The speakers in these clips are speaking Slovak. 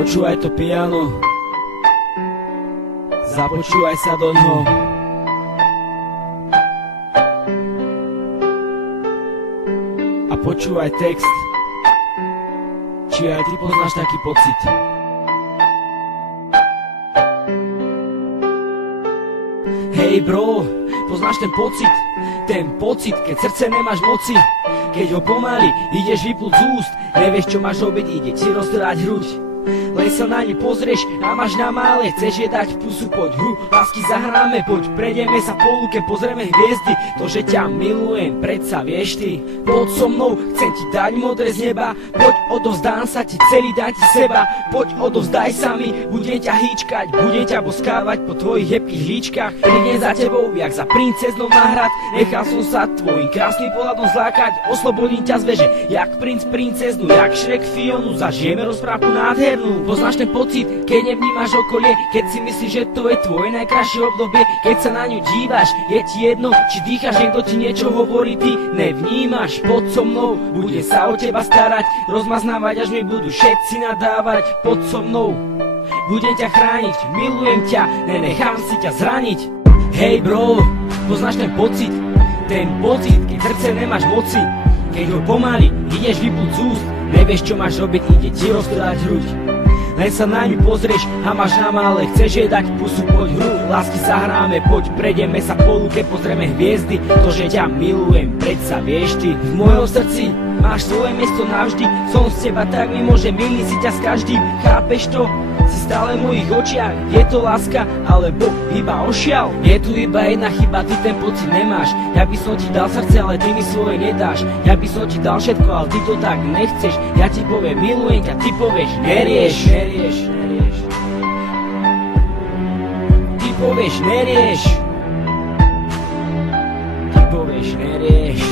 Počúvaj to piano, započúvaj sa do ňoho. A počúvaj text, či aj ty poznáš taký pocit. Hej bro, poznáš ten pocit? Ten pocit, keď srdce nemáš moci, keď ho pomaly ideš vypúť z úst, nevieš čo máš robiť, ide ti roztrhať hruď. Len sa na ne pozrieš a máš na mále, chceš je dať pusu, poď hru, lásky zahráme, poď prejdeme sa po lúke, pozrieme hviezdy, to že ťa milujem, predsa vieš ty. Poď so mnou, chcem ti dať modré z neba, poď odovzdám sa ti celý, dám ti seba, poď odovzdaj sa mi, budem ťa hýčkať, budem ťa boskávať po tvojich hebkých líčkach, prídem za tebou, jak za princeznou na hrad, nechal som sa tvojim krásnym pohľadom zlákať, oslobodím ťa z veže, jak princ princeznu, jak Shrek Fionu, zažijeme rozprávku nádhernú. Poznáš ten pocit, keď nevnímaš okolie, keď si myslíš, že to je tvoje najkrajšie obdobie, keď sa na ňu díváš, je ti jedno, či dýcháš, niekto ti niečo hovorí, ty nevnímaš. Poď so mnou, budem sa o teba starať, rozmaznávať, až mi budú všetci nadávať. Poď so mnou, budem ťa chrániť, milujem ťa, nenechám si ťa zraniť. Hej bro, poznáš ten pocit, keď srdce nemáš moci, keď ho pomaly ideš vypúť z úst, nevieš čo máš robiť, ide ti roztrhať hruď. Len sa na ňu pozrieš a máš na mále, chceš jej dať pusu, poď hru, lásky zahráme, poď prejdeme sa po lúke, pozrieme hviezdy, to že ťa milujem, predsa vieš ty. V mojom srdci máš svoje miesto navždy, som z teba tak nemôže, milím si ťa s každým, chápeš to? Si stále v mojich očiach, je to láska, alebo iba ošial? Je tu iba jedna chyba, ty ten pocit nemáš, ja by som ti dal srdce, ale ty mi svoje nedáš, ja by som ti dal všetko, ale ty to tak nechceš, ja ti poviem milujem ťa, ty povieš nerieš. Ty povieš nerieš. Ty povieš nerieš.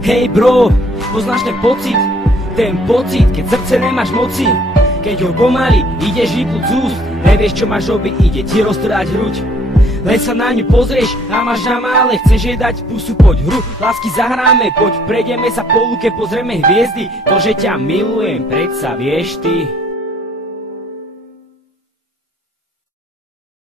Hej bro, poznáš ten pocit, keď srdce nemáš moci, keď ho pomaly ideš vypúť z úst, nevieš čo máš robiť, ide ti roztrhať hruď. Len sa na ňu pozrieš a máš na mále, chceš jej dať pusu, poď hru, lásky zahráme, poď prejdeme sa po lúke, pozrieme hviezdy, to že ťa milujem, predsa vieš ty.